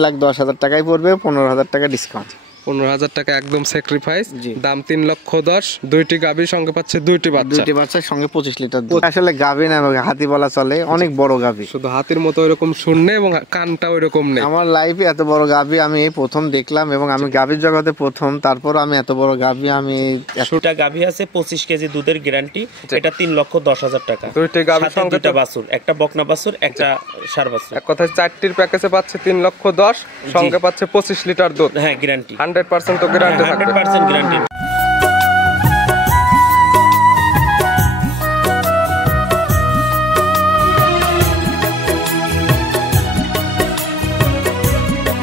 3,10,000 টাকাই পড়বে, 15,000 টাকা ডিসকাউন্ট। 15,000 টাকা একদম স্যাক্রিফাইস, দাম 3,10,000। দুইটি গাভী সঙ্গে পাচ্ছে দুইটি বাচ্চার সঙ্গে 25 লিটার দুধ। আসলে গাভী না, হাতি বলা চলে, অনেক বড় গাভী, শুধু হাতির মতো ওইরকম শুননে এবং কানটা ওইরকম নেই। আমার লাইফে এত বড় গাভী আমি এই প্রথম দেখলাম, এবং আমি গাভীর জগতে প্রথম। তারপর আমি এত বড় গাভী আমি দুটা গাভী আছে, 25 কেজি দুধের গ্যারান্টি। এটা 3,10,000 টাকা। দুইটি গাভীর সঙ্গে দুটো বাছুর, একটা বকনা বাছুর, একটা ষাঁড় বাছুর। এক কথায় 4টির প্যাকেজে পাচ্ছে 3,10,000, সঙ্গে পাচ্ছে 25 লিটার দুধ। হ্যাঁ, গ্যারান্টি 100% তো গ্যারান্টি থাকবে। 100% গ্যারান্টি।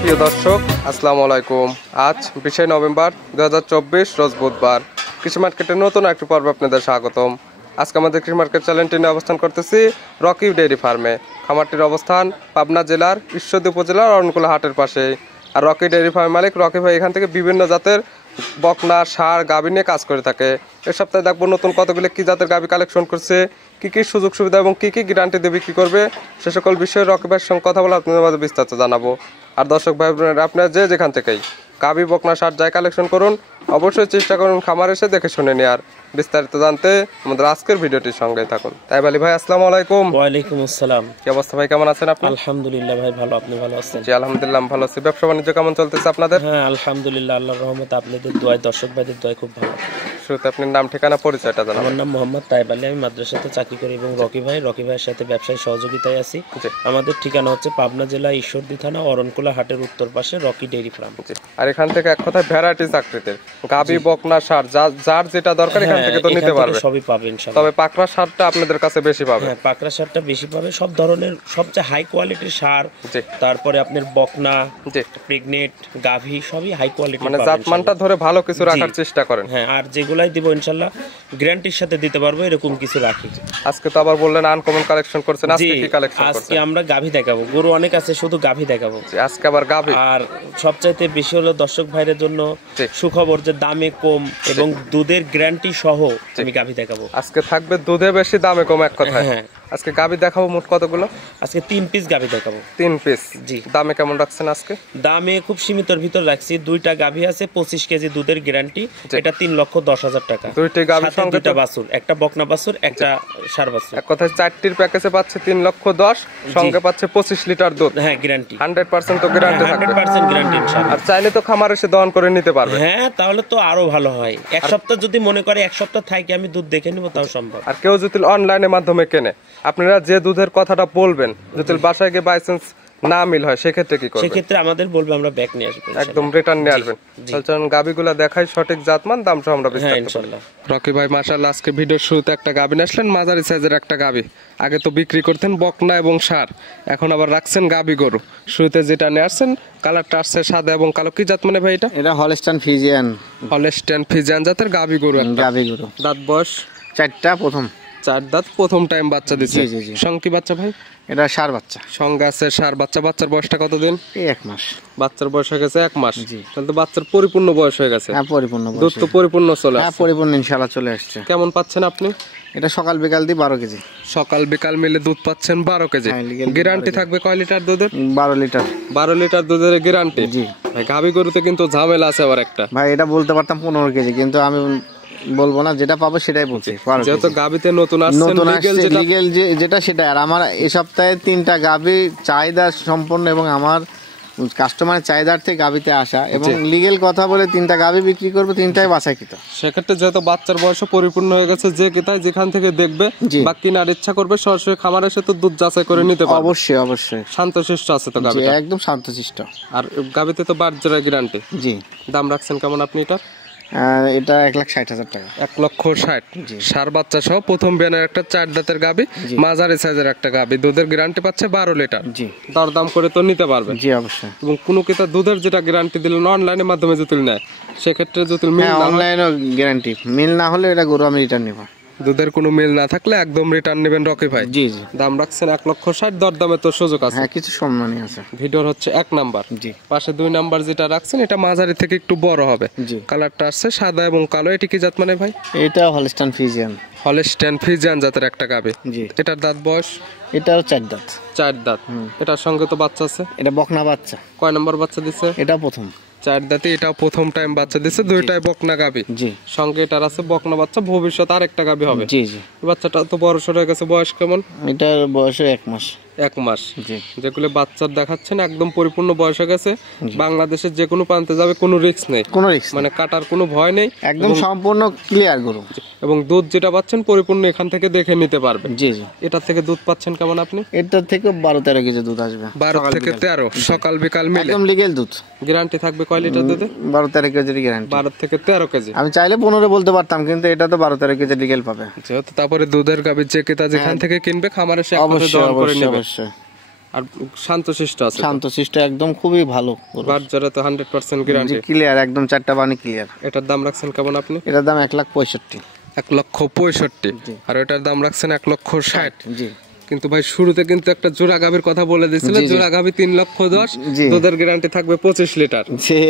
প্রিয় দর্শক, আসসালামু আলাইকুম। আজ 20 নভেম্বর 2024, রোজ বুধবার। কৃষি মার্কেটের নতুন একটি পর্বে আপনাদের স্বাগতম। আজকে আমাদের কৃষি মার্কেট চ্যানেলটি নিয়ে অবস্থান করতেছি রকি ডেইরি ফার্মে। খামারটির অবস্থান পাবনা জেলার ঈশ্বরদী উপজেলার অরণকুলা হাটের পাশে। আর রকি ডেইরি ফার্মের মালিক রকি ভাই এখান থেকে বিভিন্ন জাতের বকনা, ষাঁড়, গাভী নিয়ে কাজ করে থাকে। এ সপ্তাহে দেখবো নতুন কতগুলি কি জাতের গাভী কালেকশন করছে, কি কি সুযোগ সুবিধা এবং কি কি গ্যারান্টি দিয়ে বিক্রি করবে, সে সকল বিষয়ে রকি ভাইয়ের সঙ্গে কথা বলে আপনাদের মাঝে বিস্তারিত জানাবো। আর দর্শক ভাই বোনেরা, আপনারা যে যেখান থেকেই গাভী, বকনা, ষাঁড় যাই কালেকশন করুন, অবশ্যই চেষ্টা করুন খামার এসে দেখে শুনে নেওয়ার। বিস্তারিত জানতে আমাদের আজকের ভিডিওটির সঙ্গে থাকুন। তাই বলি ভাই, আসসালামু আলাইকুম। ওয়ালাইকুম আসসালাম। কি অবস্থা ভাই, কেমন আছেন আপনি? আলহামদুলিল্লাহ ভাই, ভালো। আপনি ভালো আছেন? জি আলহামদুলিল্লাহ ভালো আছি। ব্যবসা বাণিজ্য কেমন চলতেছে আপনাদের? হ্যাঁ আলহামদুলিল্লাহ, আল্লাহর রহমতে, আপনাদের দোয়ায়, দর্শক ভাইদের দোয়ায় খুব ভালো। শুরুতে আপনার নাম, ঠিকানা, পরিচয়টা জানাবেন। আমার নাম মোহাম্মদ তাইব আলী, আমি মাদ্রাসাতে চাকরি করি এবং রকি ভাইয়ের সাথে ব্যবসায়ী সহযোগিতায় আছি। আমাদের ঠিকানা হচ্ছে পাবনা জেলা ঈশ্বরদী থানা অরণকুলা হাটের উত্তর পাশে রকি ডেইরি ফার্ম। আর এখান থেকে এক কথায় ভ্যারাইটিস আকৃতির গাভী, বকনা, ষাঁড় যার যেটা দরকার এখান থেকে তো নিতে পারবে, সবই পাবেন ইনশাআল্লাহ। তবে পাকড়া ষাঁড়টা আপনাদের কাছে বেশি পাবে। হ্যাঁ, পাকড়া ষাঁড়টা বেশি পাবে। সব ধরনের সবচেয়ে হাই কোয়ালিটির ষাঁড়, তারপরে আপনার বকনা, প্রেগনেন্ট গাভী সবই হাই কোয়ালিটি, মানে জাতমানটা ধরে ভালো কিছু রাখার চেষ্টা করেন। হ্যাঁ, আর যেগুলাই দিব ইনশাআল্লাহ গ্যারান্টির সাথে দিতে পারবো, এরকম কিছু রাখি। আজকে তো আবার বললেন আনকমন কালেকশন করছেন, আজকে কি কালেকশন করছেন? আজকে আমরা গাভী দেখাবো, গরু অনেক আছে, শুধু গাভী দেখাবো আজকে আবার গাভী। আর সবচাইতে বেশি হলো দর্শক ভাইদের জন্য সুখবর, যে দামে কম এবং দুধের গ্যারান্টি সহ আমি গাভী দেখাবো। আজকে থাকবে দুধে বেশি, দামে কম, এক কথায়। হ্যাঁ, আজকে গাভী দেখাবো মোট কতগুলো? আজকে 3 পিস গাভী দেখাবো। 3 পিস। জি। দামে কেমন রাখছেন আজকে? দামে খুব সীমিতর ভিতর রাখছি। দুইটা গাভী আছে, 25 কেজি দুধের গ্যারান্টি। এটা 3,10,000 টাকা। দুইটি গাভীর সঙ্গে দুটো বাছুর, একটা বকনা বাছুর, একটা ষাঁড় বাছুর। এক কথায় 4টির প্যাকেজে পাচ্ছে 3,10,000, সঙ্গে পাচ্ছে 25 লিটার দুধ। হ্যাঁ, গ্যারান্টি 100% তো গ্যারান্টি থাকবে। 100% গ্যারান্টি ইনশাআল্লাহ। আর চাইলে তো খামার এসে দহন করে নিতে পারবে। হ্যাঁ, তাহলে তো আরো ভালো হয়। এক সপ্তাহ যদি মনে করে এক সপ্তাহ থাকি আমি দুধ দেখে নিব, তাও সম্ভব। আর কেউ যদি অনলাইনের মাধ্যমে কেনে, আপনারা যে দুধের কথাটা বলবেন, যদি বাসায় গিয়ে বাই চান্স না মিল হয়, সেক্ষেত্রে কি করবেন? সেক্ষেত্রে আমাদের বলবে, আমরা ব্যাক নিয়ে আসবো, একদম রিটার্ন নিয়ে আসবেন। তাহলে গাবিগুলো দেখাই, সঠিক জাতমান, দাম সহ আমরা বিস্তারিত ইনশাআল্লাহ। রকি ভাই মাশাআল্লাহ, আজকে ভিডিওর শুরুতে একটা গাবি আসলেন, মাঝারি সাইজের একটা গাবি। আগে তো বিক্রি করতেন বকনা এবং ষাঁড়, এখন আবার রাখছেন গাবি গরু। শুরুতে যেটা নিয়ে আসছেন, কালারটা আসছে সাদা এবং কালো। কি জাত মানে ভাই এটা? এটা হলস্টাইন ফ্রিজিয়ান। হলস্টাইন ফ্রিজিয়ান জাতের গাবি গরু। গাবি গরু। দাঁত বয়স 4টা, প্রথম 4 দাঁত, প্রথম টাইম বাচ্চা দিচ্ছে। জি জি। সঙ্গে বাচ্চা ভাই? এটা ষাঁড় বাচ্চা। সঙ্গে আছে ষাঁড় বাচ্চা। বাচ্চার বয়সটা কতদিন? 1 মাস। বাচ্চার বয়স হয়ে গেছে 1 মাস। তাহলে তো বাচ্চার পরিপূর্ণ বয়স হয়ে গেছে। হ্যাঁ, পরিপূর্ণ বয়স। দুধ তো পরিপূর্ণ চলে আসছে। হ্যাঁ, পরিপূর্ণ ইনশাআল্লাহ চলে আসছে। কেমন পাচ্ছেন আপনি? এটা সকাল বিকাল দিয়ে 12 কেজি। সকাল বিকাল মিলে দুধ পাচ্ছেন 12 কেজি। গ্যারান্টি থাকবে কয় লিটার দুধের? 12 লিটার। 12 লিটার দুধের গ্যারান্টি। জি ভাই, গাভী গরুতে কিন্তু ঝামেলা আছে আবার একটা। ভাই, এটা বলতে পারতাম 15 কেজি, কিন্তু আমি বলবো না, যেটা পাবো সেটাই বলছি। যেহেতু গাভীতে নতুন আসছে, লিগ্যাল যেটা সেটা। আর আমার এই সপ্তাহে 3টা গাভী চাহিদা সম্পন্ন, এবং আমার কাস্টমারের চাহিদার থেকে গাভীতে আসা, এবং লিগ্যাল কথা বলে 3টা গাভী বিক্রি করবো, 3টাই বাছাইকৃত। সেক্ষেত্রে যেহেতু বাচ্চার বয়স পরিপূর্ণ হয়ে গেছে, যে কেতায় যেখান থেকে দেখবে বা কেনার ইচ্ছা করবে, সরাসরি খামার এসে তো দুধ যাচাই করে নিতে পারবে। অবশ্যই অবশ্যই। শান্তশিষ্ট আছে তো গাভীটা? একদম শান্তশিষ্ট। আর গাভীতে তো বাচ্চার গ্যারান্টি। জি। দাম রাখছেন কেমন আপনি এটা? এটা 1,60,000 টাকা। 1,60,000। ষাঁড় বাচ্চা সহ প্রথম বিয়ানের একটা 4 দাঁতের গাভী, মাঝারি সাইজের একটা গাভী, দুধের গ্যারান্টি পাচ্ছে 12 লিটার। জি। দরদাম করে তো নিতে পারবে? জি অবশ্যই। এবং কোনো কিতা দুধের যেটা গ্যারান্টি দিলেন অনলাইনের মাধ্যমে যদি নেয়, সেক্ষেত্রে যদি মিল না, অনলাইনও গ্যারান্টি। মিল না হলে এটা গরু আমি রিটার্ন নিব। দুধের কোনো মিল না থাকলে একদম রিটার্ন নেবেন রকি ভাই। জি জি। দাম রাখছেন 1,60,000, দরদামে তো সুযোগ আছে। হ্যাঁ, কিছু সম্মানই আছে। ভিডিওর হচ্ছে 1 নাম্বার, জি পাশে 2 নাম্বার যেটা রাখছেন এটা মাঝারি থেকে একটু বড় হবে। জি। কালারটা আসছে সাদা এবং কালো। এটি কি জাত মানে ভাই? এটা হলস্টাইন ফ্রিজিয়ান। হলস্টাইন ফ্রিজিয়ান জাতের একটা গাবে। জি। এটার দাঁত বয়স? এটাও 4 দাঁত। 4 দাঁত। এটার সঙ্গে তো বাচ্চা আছে? এটা বকনা বাচ্চা। কয় নাম্বার বাচ্চা দিচ্ছে? এটা প্রথম। 4 দাঁতে, এটাও প্রথম টাইম বাচ্চা দিচ্ছে। দুইটাই বকনা গাবি। জি। সঙ্গে এটার আছে বকনা বাচ্চা, ভবিষ্যৎ আরেকটা গাবি হবে। জি জি। বাচ্চাটা তো বড় সড় হয়ে গেছে। বয়স কেমন? এটার বয়স 1 মাস। 1 মাস। জি। যেগুলো বাচ্চা দেখাচ্ছেন একদম পরিপূর্ণ বয়স হয়ে গেছে। বাংলাদেশের যে কোনো প্রান্তে যাবে, কোনো রিস্ক নেই, কোনো রিস্ক মানে কাটার কোনো ভয় নেই, একদম সম্পূর্ণ ক্লিয়ার গরু। এবং দুধ যেটা পাচ্ছেন পরিপূর্ণ এখান থেকে দেখে নিতে পারবেন। জি জি। এটা থেকে দুধ পাচ্ছেন কেমন আপনি? এটার থেকে 12-13 কেজি দুধ আসবে। 12 থেকে 13 সকাল বিকাল মিলে। একদম লিগ্যাল দুধ। গ্যারান্টি থাকবে কয় লিটার দুধে? 12-13 কেজির গ্যারান্টি। 12 থেকে 13 কেজি। আমি চাইলে 15 বলতে পারতাম, কিন্তু এটা তো 12-13 কেজি লিগ্যাল পাবে। যেহেতু তারপরে দুধের গাভীর যে ক্রেতা যেখান থেকে কিনবে খামারে সে একসাথে দহন করে নেবে। অবশ্যই। আর শান্তশিষ্ট আছে। শান্তশিষ্ট, একদম খুবই ভালো গরু। বাজারে তো 100% গ্যারান্টি। ক্লিয়ার, একদম 4টা বানি ক্লিয়ার। এটার দাম রাখছেন কেমন আপনি? এটার দাম 1,65,000। 1,65,000। আর এটার দাম রাখছেন 1,60,000। জি। কিন্তু ভাই শুরুতে কিন্তু একটা জোড়া গাভীর কথা বলে দিয়েছিলেন। জোড়া গাভী 3,10,000, জি। দুধের গ্যারান্টি থাকবে 25 লিটার।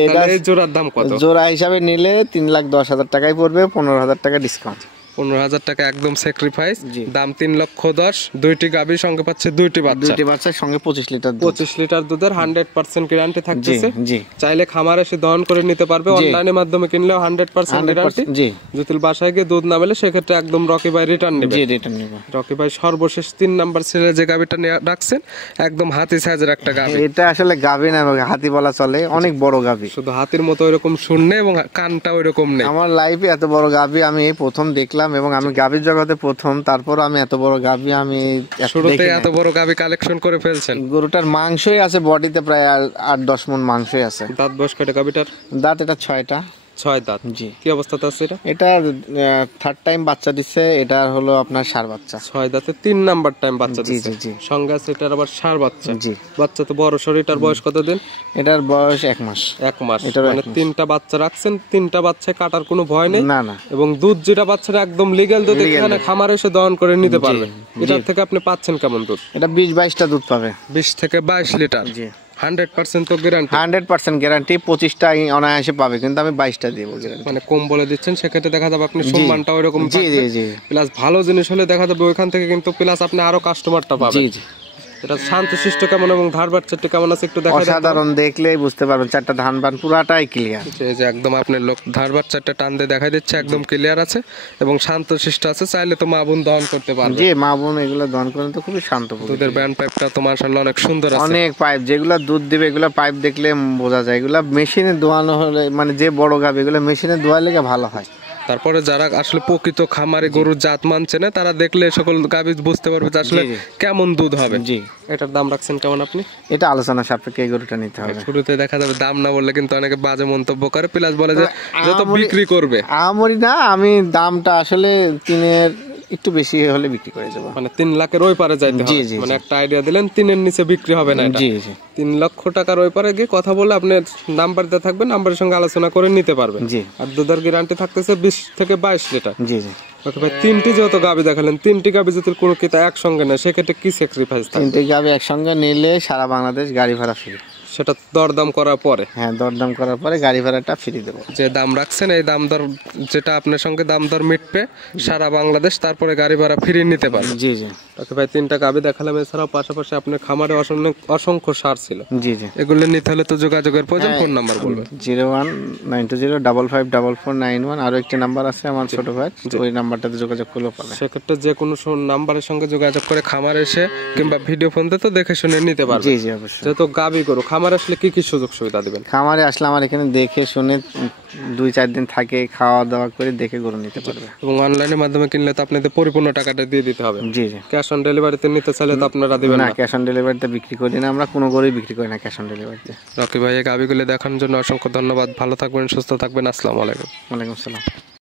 তাহলে এই জোড়ার দাম কত? জোড়া হিসাবে নিলে 3,10,000 টাকায় পড়বে, 15,000 টাকা ডিসকাউন্ট। 15,000 টাকা একদম স্যাক্রিফাইস। জি। দাম 3,10,000। দুইটি গাভীর সঙ্গে পাচ্ছে দুইটি বাচ্চা। দুইটি বাচ্চার সঙ্গে 25 লিটার দুধ। 25 লিটার দুধের 100% গ্যারান্টি জি থাকতেছে। জি। চাইলে খামারে এসে দহন করে নিতে পারবে। অনলাইনের মাধ্যমে কিনলেও 100% গ্যারান্টি। জি যদি বাসায় গিয়ে দুধ না পেলে সেক্ষেত্রে একদম রকি ভাই রিটার্ন নেবে। জি, রিটার্ন নেব। রকি ভাই সর্বশেষ 3 নাম্বার সেলে যে গাভীটা নিয়ে রাখছেন একদম হাতি সাইজের একটা গাভী। এটা আসলে গাভী না, হাতি বলা চলে, অনেক বড় গাভী। শুধু হাতির মতো এরকম শুননে এবং কানটা ওইরকম নেই। আমার লাইফে এত বড় গাভী আমি এই প্রথম দেখলাম, এবং আমি গাভীর জগতে প্রথম। তারপর আমি এত বড় গাভী আমি শুরুতে এত বড় গাভী কালেকশন করে ফেলছেন। গরুটার মাংসই আছে বডিতে, প্রায় 8-10 মণ মাংসই আছে। দাঁত বয়স কয়টা গাভীটার? দাঁত এটা 6টা। 6 দাঁত। জি। কি অবস্থাতে আছে এটা? এটা 3rd টাইম বাচ্চা দিচ্ছে। এটা হলো আপনার ষাঁড় বাচ্চা। 6 দাঁতে 3 নাম্বার টাইম বাচ্চা জি দিচ্ছে। জি জি। সঙ্গে আছে এটার আবার ষাঁড় বাচ্চা। জি। বাচ্চা তো বড় শরীরটার বয়স কত দিন? এটার বয়স 1 মাস। 1 মাস। এটারও মানে 1 মাস। 3টা বাচ্চা রাখছেন। 3টা বাচ্চা কাটার কোনো ভয় নেই। না না। এবং দুধ যেটা পাচ্ছেন একদম লিগ্যাল দুধ। এখানে খামারে এসে দহন করে নিতে পারবেন। এটার থেকে আপনি পাচ্ছেন কেমন দুধ? এটা 20-22টা দুধ পাবে। 20 থেকে 22 লিটার। জি। 100% তো গ্যারান্টি। 100% গ্যারান্টি। 25টা অনায়াসে পাবে, কিন্তু আমি 22টা দেবো গ্যারান্টি। মানে কম বলে দিচ্ছেন, সেক্ষেত্রে দেখা যাবে আপনি সম্মানটা ওইরকম জি জি জি। প্লাস ভালো জিনিস হলে দেখা যাবে ওইখান থেকে কিন্তু প্লাস আপনি আরো কাস্টমারটা পাবেন। জি জি। এটা শান্তশিষ্ট কেমন এবং ধার বাচ্চাটা কেমন আছে একটু দেখা যাবে। অসাধারণ, দেখলেই বুঝতে পারবেন। 4টা ধান বান পুরাটাই ক্লিয়ার। এই যে একদম আপনার লোক ধার বাচ্চাটা টান দিয়ে দেখা দিচ্ছে একদম ক্লিয়ার আছে এবং শান্তশিষ্ট আছে। চাইলে তো মা বোন দহন করতে পারবে। জি, মা বোন এগুলো দহন করেন তো খুবই শান্ত। দুধের ব্যান্ড পাইপটা তো মাশাআল্লাহ অনেক সুন্দর আছে। অনেক পাইপ, যেগুলো দুধ দিবে এগুলো পাইপ দেখলে বোঝা যায়। এগুলো মেশিনে দোয়ানো হলে, মানে যে বড় গাভী এগুলো মেশিনে দোয়ালে ভালো হয়। তারপরে যারা আসলে প্রকৃত খামারে গরুর জাত মানছে না, তারা দেখলে সকল গাভী বুঝতে পারবে যে আসলে কেমন দুধ হবে। জি। এটার দাম রাখছেন কেমন আপনি? এটা আলোচনা সাপেক্ষে এই গরুটা নিতে হবে। শুরুতে দেখা যাবে দাম না বললে কিন্তু অনেকে বাজে মন্তব্য করে, প্লাস বলে যে যত বিক্রি করবে। আমরি না, আমি দামটা আসলে 3-এর একটু বেশি হলে বিক্রি করে দেবো। মানে 3 লাখের ওই পারে যাইতে হবে। মানে একটা আইডিয়া দিলেন 3-এর নিচে বিক্রি হবে না এটা। জি জি। 3 লক্ষ টাকার ওই পারে গিয়ে কথা বলে আপনার নাম্বার দিয়ে থাকবে, নাম্বারের সঙ্গে আলোচনা করে নিতে পারবেন। জি। আর দুধের গ্যারান্টি থাকতেছে 20 থেকে 22 লিটার। জি জি। ওকে ভাই, 3টি যেহেতু গাভী দেখালেন, 3টি গাভী যদি কোনো কিতা একসঙ্গে নেয় সেক্ষেত্রে কি স্যাক্রিফাইস থাকবে? 3টে গাভী একসঙ্গে নিলে সারা বাংলাদেশ গাড়ি ভাড়া ফ্রি। সেটা দরদাম করার পরে। হ্যাঁ, দরদাম করার পরে গাড়ি ভাড়াটা ফ্রি দেবো। যে দাম রাখছেন এই দাম দর যেটা আপনার সঙ্গে দাম দর মিটবে সারা বাংলাদেশ, তারপরে গাড়ি ভাড়া ফ্রি নিতে পারবে। জি জি। ওকে ভাই, 3টা গাভী দেখালাম। এছাড়াও পাশাপাশি আপনার খামারে অসংখ্য সার ছিল। জি জি। এগুলো নিতে হলে তো যোগাযোগের প্রয়োজন। ফোন নাম্বার বলবেন। 0192055491। আরো একটি নাম্বার আছে আমার ছোট ভাই, ওই নাম্বারটাতে যোগাযোগ করলেও পাবে। সেক্ষেত্রে যে কোনো নাম্বারের সঙ্গে যোগাযোগ করে খামারে এসে কিংবা ভিডিও ফোন দিয়ে তো দেখে শুনে নিতে পারবে। জি জি, অবশ্যই। যেহেতু গাভী গরু, খামারে আসলে কি কি সুযোগ সুবিধা দিবেন? খামারে আসলে আমার এখানে দেখে শুনে 2-4 দিন থাকে, খাওয়া দাওয়া করে দেখে গরু নিতে পারবে। এবং অনলাইনের মাধ্যমে কিনলে তো আপনাদের পরিপূর্ণ টাকাটা দিয়ে দিতে হবে। জি জি। ক্যাশ অন ডেলিভারিতে নিতে চাইলে তো আপনারা দিবেন না, না। ক্যাশ অন ডেলিভারিতে বিক্রি করি না আমরা, কোনো গরুই বিক্রি করি না ক্যাশ অন ডেলিভারিতে। রকি ভাই, এই গাভীগুলো দেখানোর জন্য অসংখ্য ধন্যবাদ। ভালো থাকবেন, সুস্থ থাকবেন। আসসালামু আলাইকুম। ওয়ালাইকুম আসসালাম।